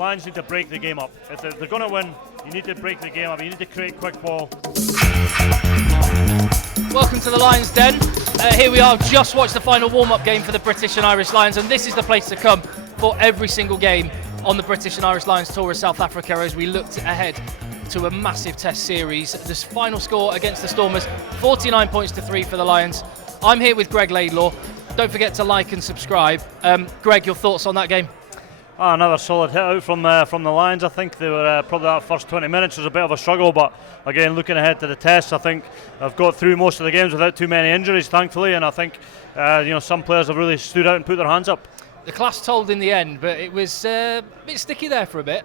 Lions need to break the game up. If they're going to win, you need to break the game up. You need to create quick ball. Welcome to the Lions Den. Here we are, just watched the final warm-up game for the British and Irish Lions, and this is the place to come for every single game on the British and Irish Lions tour of South Africa as we looked ahead to a massive test series. This final score against the Stormers, 49 points to 3 for the Lions. I'm here with Greig Laidlaw. Don't forget to like and subscribe. Greg, your thoughts on that game? Another solid hit out from the Lions. I think they were probably that first 20 minutes was a bit of a struggle, but again, looking ahead to the test, I think they've got through most of the games without too many injuries, thankfully, and I think some players have really stood out and put their hands up. The class told in the end, but it was a bit sticky there for a bit.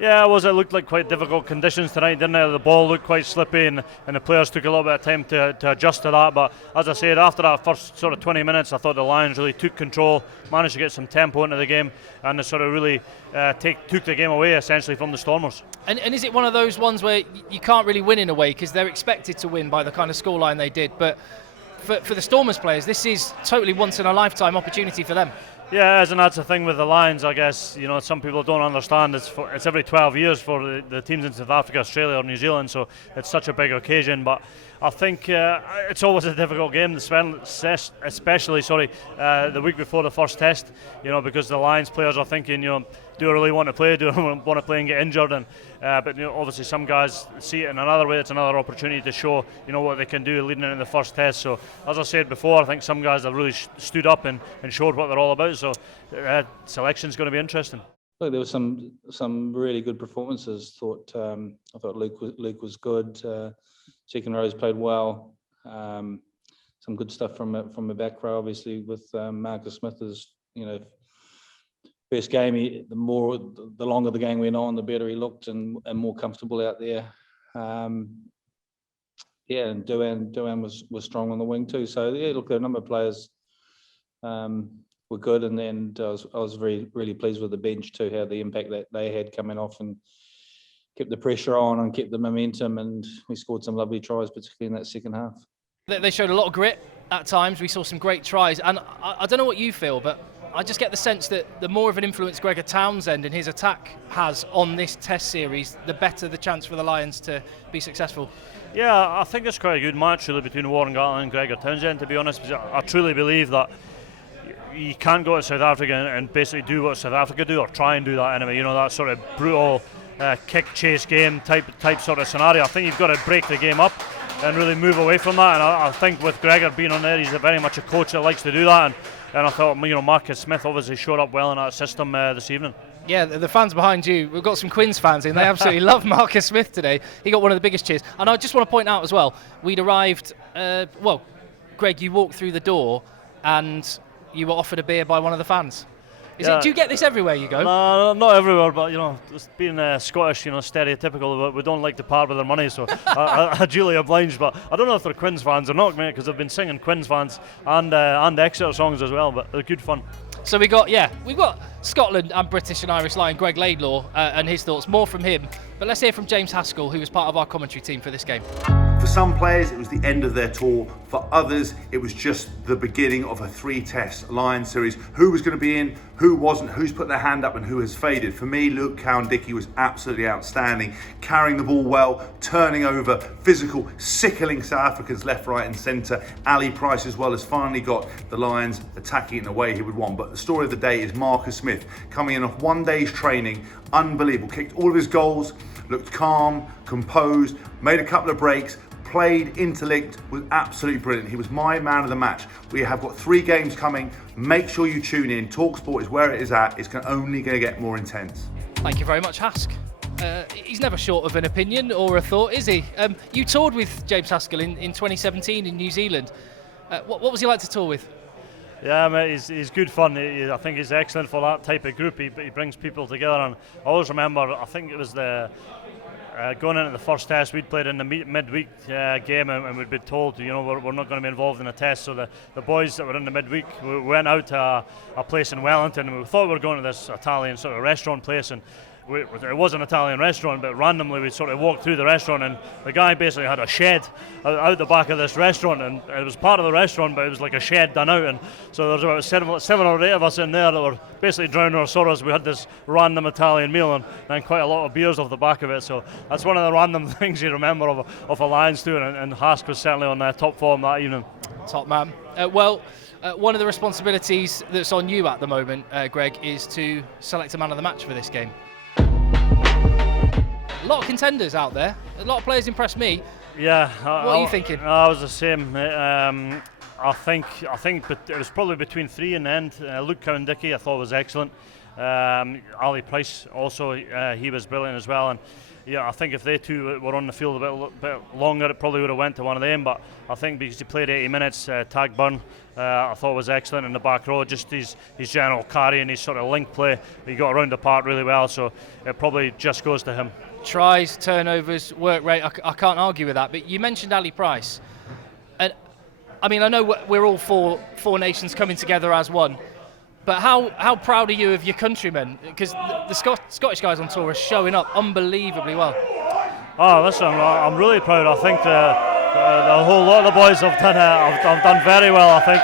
Yeah, it was. It looked like quite difficult conditions tonight, didn't it? The ball looked quite slippy, and the players took a little bit of time to adjust to that. But as I said, after that first sort of 20 minutes, I thought the Lions really took control, managed to get some tempo into the game, and they sort of really took the game away essentially from the Stormers. And is it one of those ones where you can't really win in a way because they're expected to win by the kind of scoreline they did? But for the Stormers players, this is totally once in a lifetime opportunity for them. Yeah, and that's the thing with the Lions, I guess. Some people don't understand. It's every 12 years for the teams in South Africa, Australia or New Zealand, so it's such a big occasion. But I think it's always a difficult game, especially the week before the first test, because the Lions players are thinking, do I really want to play? Do I want to play and get injured? And but obviously some guys see it in another way. It's another opportunity to show what they can do leading into the first test. So as I said before, I think some guys have really stood up and showed what they're all about. So selection's going to be interesting. Look, there was some really good performances. I thought Luke was good. Chicken Rose played well. Some good stuff from the back row, obviously with Marcus Smith as first game. The longer the game went on, the better he looked and more comfortable out there. And Duan was strong on the wing too. So look, a number of players were good, and then I was really pleased with the bench too, how the impact that they had coming off and kept the pressure on and kept the momentum, and we scored some lovely tries, particularly in that second half. They showed a lot of grit at times. We saw some great tries, and I don't know what you feel, but I just get the sense that the more of an influence Gregor Townsend and his attack has on this test series, the better the chance for the Lions to be successful. Yeah, I think it's quite a good match really between Warren Gatland and Gregor Townsend, to be honest, because I truly believe that you can't go to South Africa and basically do what South Africa do, or try and do that anyway, that sort of brutal kick chase game type sort of scenario. I think you've got to break the game up and really move away from that, and I think with Gregor being on there, he's very much a coach that likes to do that, and I thought Marcus Smith obviously showed up well in that system this evening. Yeah, the fans behind you, we've got some Quins fans in, they absolutely love Marcus Smith today. He got one of the biggest cheers. And I just want to point out as well, we'd arrived, Greg, you walked through the door and you were offered a beer by one of the fans. Do you get this everywhere you go? No, not everywhere, but just being Scottish, stereotypical, we don't like to part with our money, so I duly obliged. But I don't know if they're Quins fans or not, mate, because they've been singing Quins fans and Exeter songs as well, but they're good fun. So we've got Scotland and British and Irish Lion, Greig Laidlaw, and his thoughts. More from him, but let's hear from James Haskell, who was part of our commentary team for this game. For some players, it was the end of their tour. For others, it was just the beginning of a 3-test Lions series. Who was going to be in, who wasn't, who's put their hand up and who has faded. For me, Luke Cowan-Dickie was absolutely outstanding, carrying the ball well, turning over, physical, sickling South Africans left, right and centre. Ali Price as well has finally got the Lions attacking in the way he would want. But the story of the day is Marcus Smith, coming in off one day's training, unbelievable, kicked all of his goals, looked calm, composed, made a couple of breaks, played, interlinked, was absolutely brilliant. He was my man of the match. We have got 3 games coming. Make sure you tune in. talkSPORT is where it is at. It's only going to get more intense. Thank you very much, Hask. He's never short of an opinion or a thought, is he? You toured with James Haskell in 2017 in New Zealand. What was he like to tour with? Yeah, mate, he's good fun. I think he's excellent for that type of group. He brings people together, and I always remember, I think it was going into the first test, we'd played in the midweek game, and we'd been told, we're not going to be involved in a test. So the boys that were in the midweek, we went out to a place in Wellington, and we thought we were going to this Italian sort of restaurant place, and it was an Italian restaurant, but randomly we sort of walked through the restaurant, and the guy basically had a shed out the back of this restaurant, and it was part of the restaurant, but it was like a shed done out, and so there was about seven or eight of us in there that were basically drowning our sorrows. We had this random Italian meal and quite a lot of beers off the back of it, so that's one of the random things you remember of a Lions tour, and Hask was certainly on top form that evening. Top man. One of the responsibilities that's on you at the moment, Greg, is to select a man of the match for this game. A lot of contenders out there. A lot of players impressed me. Yeah. What are you thinking? I was the same. I think it was probably between three in the end. Luke Cowan-Dickie I thought was excellent. Ali Price also, he was brilliant as well. And yeah, I think if they two were on the field a bit longer, it probably would have went to one of them. But I think because he played 80 minutes, Tag Burn, I thought was excellent in the back row. Just his general carry and his sort of link play, he got around the park really well. So it probably just goes to him. Tries, turnovers, work rate, I can't argue with that. But you mentioned Ali Price. And I mean, I know we're all four nations coming together as one. But how proud are you of your countrymen? Because the Scottish guys on tour are showing up unbelievably well. Oh, listen, I'm really proud. I think the whole lot of the boys have done very well. I think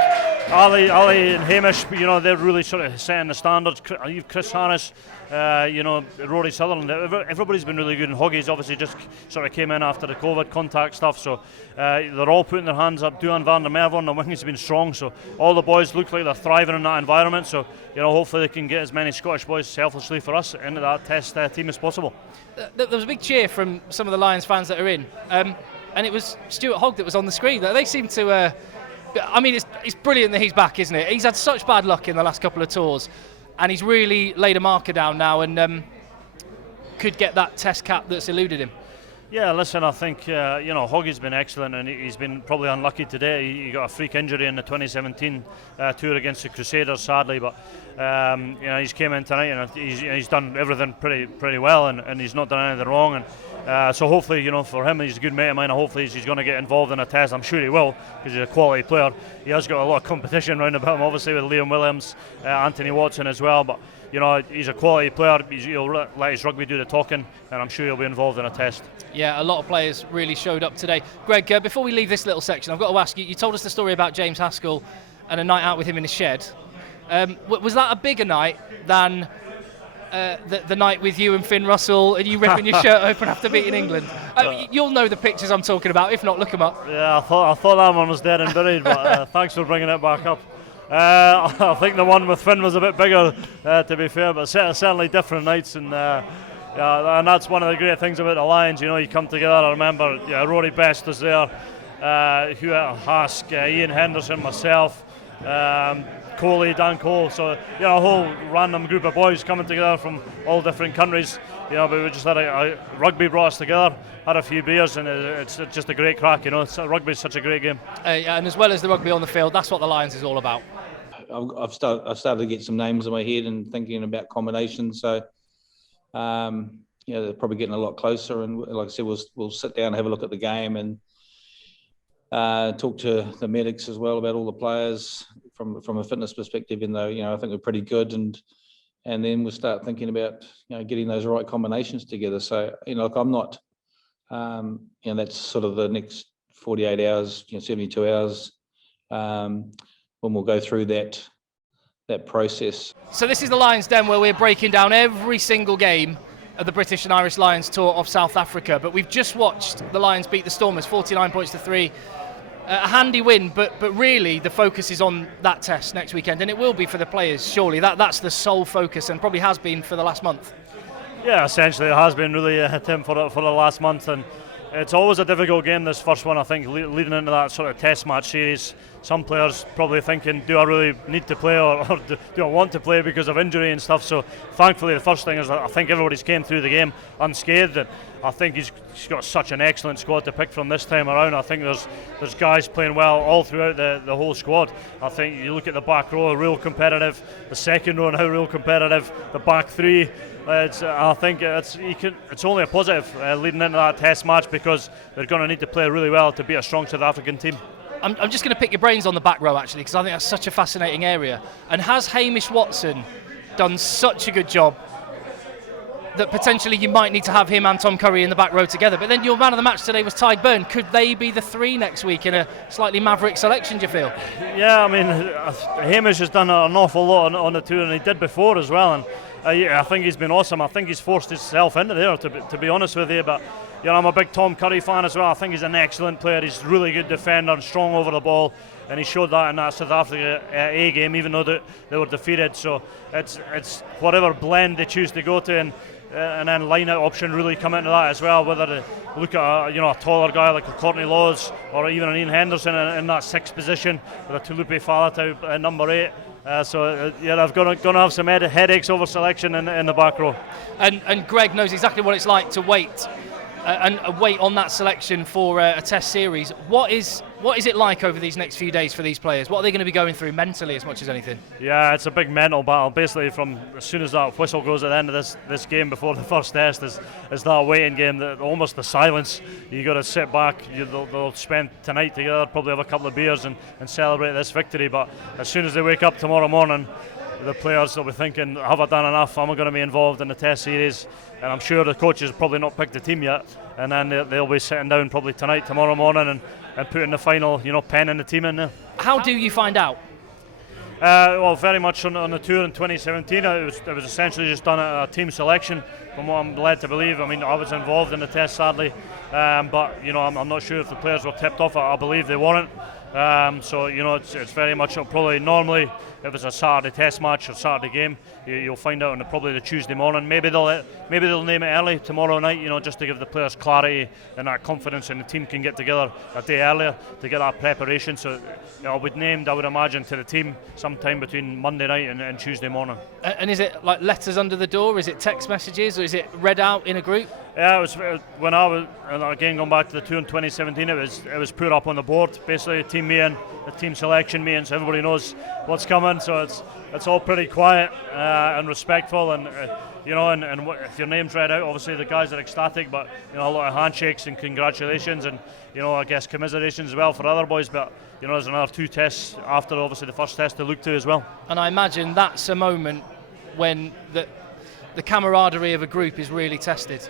Ali and Hamish, they're really sort of setting the standards. Chris Harris, Rory Sutherland, everybody's been really good. And Hoggy's obviously just sort of came in after the COVID contact stuff, so they're all putting their hands up. Duan van der Merwe on the wings has been strong, so all the boys look like they're thriving in that environment. So hopefully they can get as many Scottish boys selflessly for us into that test team as possible. There was a big cheer from some of the Lions fans that are in, and it was Stuart Hogg that was on the screen. They seem to. I mean, it's brilliant that he's back, isn't it? He's had such bad luck in the last couple of tours, and he's really laid a marker down now and could get that test cap that's eluded him. Yeah, listen, I think, Hoggy's been excellent, and he's been probably unlucky today. He got a freak injury in the 2017 tour against the Crusaders, sadly, but he's came in tonight and he's done everything pretty well, and he's not done anything wrong. And so hopefully, for him, he's a good mate of mine, and hopefully he's going to get involved in a test. I'm sure he will, because he's a quality player. He has got a lot of competition round about him, obviously, with Liam Williams, Anthony Watson as well, but he's a quality player. He'll let his rugby do the talking, and I'm sure he'll be involved in a test. Yeah, a lot of players really showed up today. Greg, before we leave this little section, I've got to ask you, you told us the story about James Haskell and a night out with him in the shed. Was that a bigger night than the night with you and Finn Russell and you ripping your shirt open after beating England? You'll know the pictures I'm talking about. If not, look them up. Yeah, I thought that one was dead and buried, but thanks for bringing it back up. I think the one with Finn was a bit bigger, to be fair, but certainly different nights, and that's one of the great things about the Lions. You come together. I remember Rory Best was there, Hugh Hask, Ian Henderson, myself, Coley, Dan Cole. So a whole random group of boys coming together from all different countries. But we just had rugby brought us together, had a few beers, and it's just a great crack. Rugby is such a great game. And as well as the rugby on the field, that's what the Lions is all about. I've started to get some names in my head and thinking about combinations. So, they're probably getting a lot closer. And like I said, we'll sit down and have a look at the game and talk to the medics as well about all the players from a fitness perspective. Even though I think we're pretty good, and then we'll start thinking about getting those right combinations together. So I'm not. That's sort of the next 48 hours, 72 hours. When we'll go through that process. So this is the Lions Den, where we're breaking down every single game of the British and Irish Lions tour of South Africa. But we've just watched the Lions beat the Stormers 49 points to 3. A handy win, but really the focus is on that test next weekend, and it will be for the players, surely. That's the sole focus, and probably has been for the last month. Yeah, essentially it has been really, Tim, for the last month, and it's always a difficult game, this first one, I think, leading into that sort of test match series. Some players probably thinking, do I really need to play, or do I want to play because of injury and stuff? So thankfully the first thing is that I think everybody's came through the game unscathed, and I think he's got such an excellent squad to pick from this time around. I think there's guys playing well all throughout the whole squad. I think you look at the back row, real competitive, the second row now real competitive, the back three. I think it's only a positive leading into that test match, because they're going to need to play really well to beat a strong South African team. I'm just going to pick your brains on the back row, actually, because I think that's such a fascinating area. And has Hamish Watson done such a good job that potentially you might need to have him and Tom Curry in the back row together. But then your man of the match today was Ty Burn. Could they be the 3 next week in a slightly maverick selection, do you feel? Yeah, I mean, Hamish has done an awful lot on the tour, and he did before as well. And I think he's been awesome. I think he's forced himself into there, to be honest with you. But I'm a big Tom Curry fan as well. I think he's an excellent player. He's a really good defender and strong over the ball, and he showed that in that South Africa A game, even though they were defeated. So it's whatever blend they choose to go to, and then line-out option really come into that as well. Whether they look at a taller guy like a Courtney Laws or even an Ian Henderson in that 6th position with a Tulupe Falatau at number 8. They're going to have some headaches over selection in the back row. And Greg knows exactly what it's like to wait and wait on that selection for a test series. What is it like over these next few days for these players? What are they going to be going through mentally as much as anything? Yeah, it's a big mental battle. Basically, from as soon as that whistle goes at the end of this game before the first test, is that waiting game, almost the silence. You got to sit back. They'll spend tonight together, probably have a couple of beers and celebrate this victory. But as soon as they wake up tomorrow morning, the players will be thinking, have I done enough? Am I going to be involved in the test series? And I'm sure the coaches probably not picked the team yet, and then they'll be sitting down probably tonight, tomorrow morning, and putting the final pen in the team in there. How do you find out? Well, very much on the tour in 2017. It was essentially just done a team selection, from what I'm led to believe. I mean, I was involved in the test, sadly, but I'm not sure if the players were tipped off. I believe they weren't. So it's very much probably normally if it's a Saturday test match or Saturday game, you'll find out on probably the Tuesday morning. Maybe they'll name it early tomorrow night, just to give the players clarity and that confidence, and the team can get together a day earlier to get that preparation. So we'd named, I would imagine, to the team sometime between Monday night and Tuesday morning. And is it like letters under the door? Is it text messages, or is it read out in a group? Yeah, it was when I was, and again going back to the tour in 2017. It was put up on the board, basically a team meeting, a team selection meeting, so everybody knows what's coming. So it's all pretty quiet and respectful, and if your name's read out, obviously the guys are ecstatic, but a lot of handshakes and congratulations, and I guess commiserations as well for other boys. But there's another 2 tests after obviously the first test to look to as well. And I imagine that's a moment when the camaraderie of a group is really tested.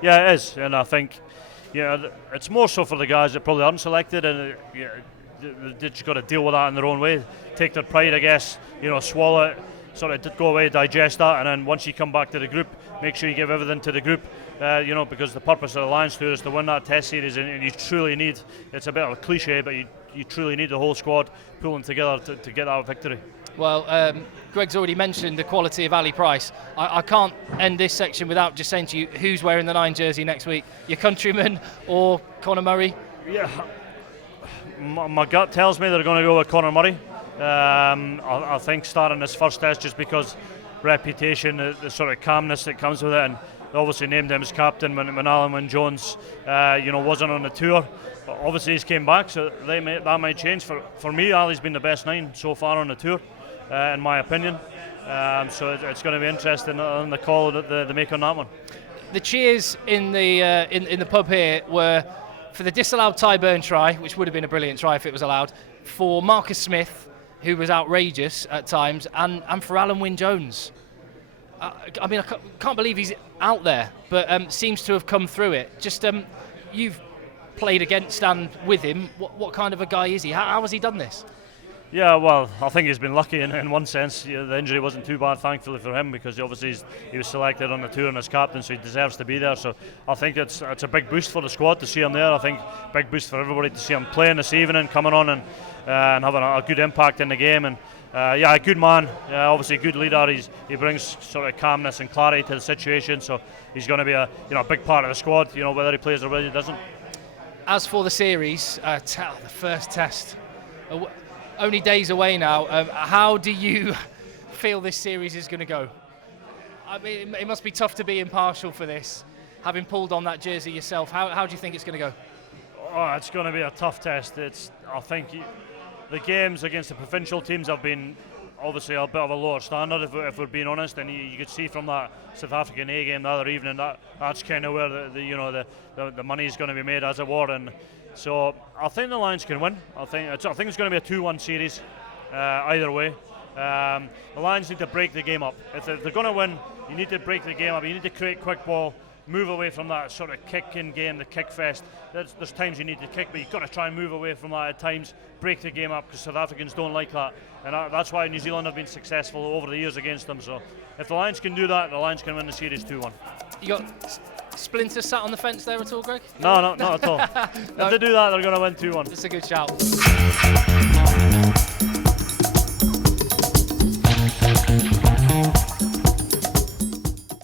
Yeah, it is, and I think it's more so for the guys that probably aren't selected, and they just got to deal with that in their own way, take their pride, I guess, swallow it, sort of go away, digest that, and then once you come back to the group, make sure you give everything to the group, because the purpose of the Lions Tour is to win that test series, and you truly need, it's a bit of a cliche, but you truly need the whole squad pulling together to get that victory. Well, Greg's already mentioned the quality of Ali Price. I can't end this section without just saying to you, who's wearing the 9 jersey next week? Your countryman or Conor Murray? Yeah, my gut tells me they're going to go with Conor Murray. I think starting this first test, just because reputation, the sort of calmness that comes with it, and they obviously named him as captain when Alan Wynne-Jones wasn't on the tour. But obviously he's came back, so that might change. For me, Ali's been the best 9 so far on the tour, in my opinion. So it's going to be interesting on the call that they make on that one. The cheers in the pub here were for the disallowed Ty Burn try, which would have been a brilliant try if it was allowed, for Marcus Smith, who was outrageous at times, and for Alan Wynne-Jones. I mean, I can't believe he's out there, but seems to have come through it. Just you've played against and with him. What kind of a guy is he? How has he done this? Yeah, well, I think he's been lucky in one sense. The injury wasn't too bad, thankfully, for him, because obviously he was selected on the tour and as captain, so he deserves to be there. So I think it's a big boost for the squad to see him there. I think big boost for everybody to see him playing this evening, coming on and having a good impact in the game. And a good man, obviously a good leader. He brings sort of calmness and clarity to the situation. So he's going to be a big part of the squad. Whether he plays or whether he doesn't. As for the series, the first test. Only days away now. How do you feel this series is going to go? I mean, it must be tough to be impartial for this, having pulled on that jersey yourself. How do you think it's going to go? Oh, it's going to be a tough test. I think the games against the provincial teams have been obviously a bit of a lower standard, if we're being honest. And you could see from that South African A game the other evening that's kind of where the money is going to be made, as it were. And so I think the Lions can win. I think it's going to be a 2-1 series, either way. The Lions need to break the game up. If they're going to win, you need to break the game up. You need to create quick ball, move away from that sort of kick-in game, the kick fest. There's times you need to kick, but you've got to try and move away from that at times, break the game up, because South Africans don't like that. And that's why New Zealand have been successful over the years against them. So if the Lions can do that, the Lions can win the series 2-1. You got Splinter sat on the fence there at all, Greg? No, not at all. No. If they do that, they're going to win 2-1. It's a good shout.